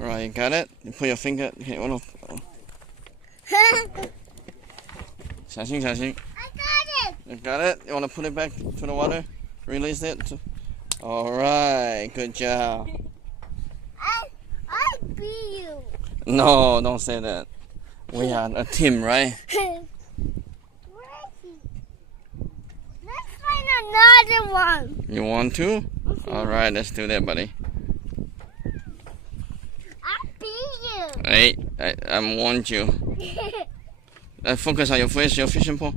Alright, you got it? You put your finger. Okay, oh no. I 小心小心. got it. You got it? You want to put it back to the water? Release it? Alright, good job. I beat you. No, don't say that. We are a team, right? Where is he? Let's find another one. You want to? Alright, let's do that, buddy. I beat you. Hey, I warned you. Focus on your fish, your fishing pole.